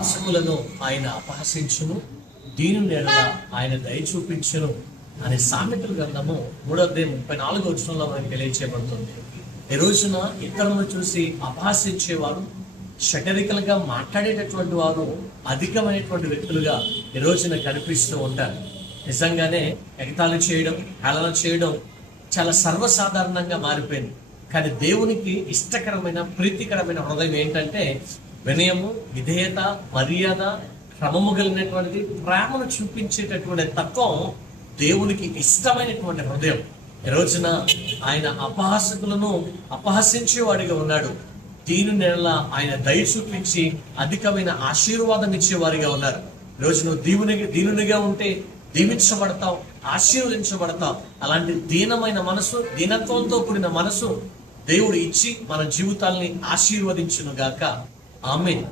అపహాసకులను ఆయన అపహసించును, దీనుని ఎడల ఆయన దయ చూపించును అనే సామెతల గ్రంథము 3:34 మనకి తెలియచేయబడుతుంది. ఈ రోజున ఇతరులను చూసి అపహసించేవారు, షటరికలుగా మాట్లాడేటటువంటి వారు అధికమైనటువంటి వ్యక్తులుగా ఈ రోజున కనిపిస్తూ ఉంటారు. నిజంగానే ఎగతాళి చేయడం, హేళన చేయడం చాలా సర్వసాధారణంగా మారిపోయింది. కానీ దేవునికి ఇష్టకరమైన, ప్రీతికరమైన హృదయం ఏంటంటే వినయము, విధేయత, మర్యాద, క్రమము కలిగినటువంటిది, ప్రేమను చూపించేటటువంటి తత్వం దేవునికి ఇష్టమైనటువంటి హృదయం. ఈ రోజున ఆయన అపహాసకులను అపహసించేవాడిగా ఉన్నాడు. దీని నెల ఆయన దయ చూపించి అధికమైన ఆశీర్వాదం ఇచ్చేవారిగా ఉన్నారు. ఈ రోజు నువ్వు దీనునిగా ఉంటే దీవించబడతావు, ఆశీర్వదించబడతావు. అలాంటి దీనమైన మనసు, దీనత్వంతో కూడిన మనసు దేవుడు ఇచ్చి మన జీవితాల్ని ఆశీర్వదించును గాక. ఆమేన్.